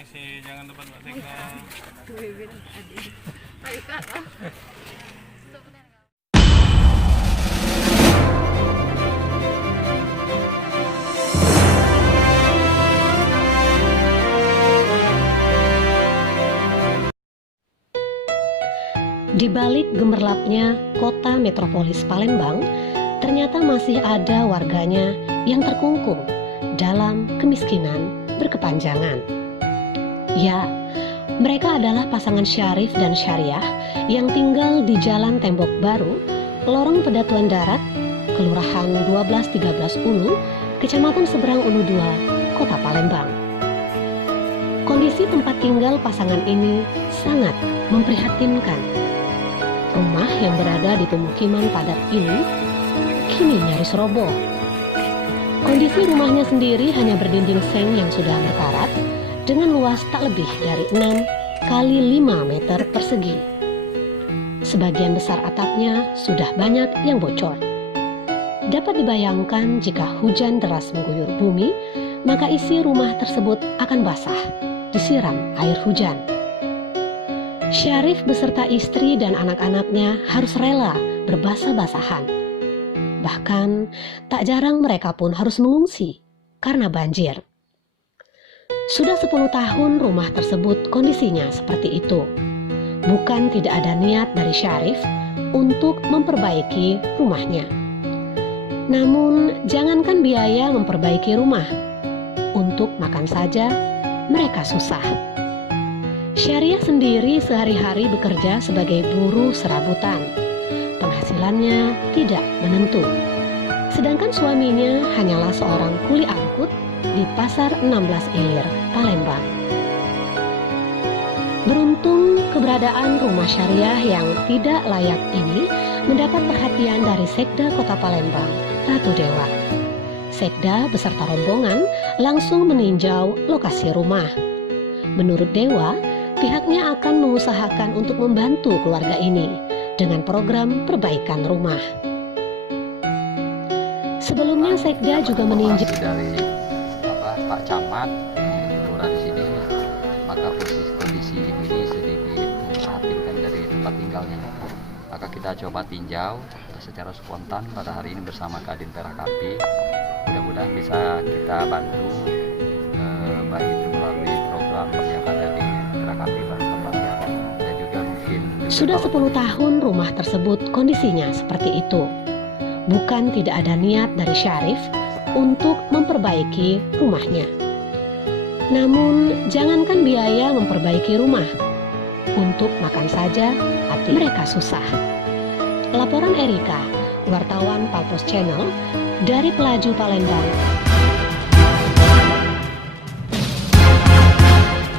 Permisi, jangan lupa Mbak Sekda. Di balik gemerlapnya kota metropolis Palembang, ternyata masih ada warganya yang terkungkung dalam kemiskinan berkepanjangan. Ya, mereka adalah pasangan Syarif dan Syariah yang tinggal di Jalan Tembok Baru, Lorong Pedatuan Darat, Kelurahan 1213 Ulu, Kecamatan Seberang Ulu 2, Kota Palembang. Kondisi tempat tinggal pasangan ini sangat memprihatinkan. Rumah yang berada di pemukiman padat ini kini nyaris roboh. Kondisi rumahnya sendiri hanya berdinding seng yang sudah berkarat dengan luas tak lebih dari 6 kali 5 meter persegi. Sebagian besar atapnya sudah banyak yang bocor. Dapat dibayangkan jika hujan deras mengguyur bumi, maka isi rumah tersebut akan basah, disiram air hujan. Syarif beserta istri dan anak-anaknya harus rela berbasah-basahan. Bahkan tak jarang mereka pun harus mengungsi karena banjir. Sudah 10 tahun rumah tersebut kondisinya seperti itu. Bukan tidak ada niat dari Syarif untuk memperbaiki rumahnya. Namun jangankan biaya memperbaiki rumah, untuk makan saja mereka susah. Syariah sendiri sehari-hari bekerja sebagai buruh serabutan. Penghasilannya tidak menentu. Sedangkan suaminya hanyalah seorang kuli angkut di Pasar 16 Ilir, Palembang. Beruntung keberadaan rumah Syariah yang tidak layak ini mendapat perhatian dari Sekda Kota Palembang, Ratu Dewa. Sekda beserta rombongan langsung meninjau lokasi rumah. Menurut Dewa, pihaknya akan mengusahakan untuk membantu keluarga ini dengan program perbaikan rumah. Sebelumnya Sekda juga meninjau dari Pak Camat kelurahan di sini, maka kondisi ibu ini sedikit memprihatinkan dari tempat tinggalnya. Maka kita coba tinjau secara spontan pada hari ini bersama Kadin Perakapi. Mudah-mudahan bisa kita bantu baik itu melalui program yang ada di Perakapi tempatnya dan juga mungkin sudah 10 tahun rumah tersebut kondisinya seperti itu. Bukan tidak ada niat dari Syarif untuk memperbaiki rumahnya. Namun jangankan biaya memperbaiki rumah, untuk makan saja hati mereka susah. Laporan Erika, wartawan Palpos Channel dari Pelaju Palembang.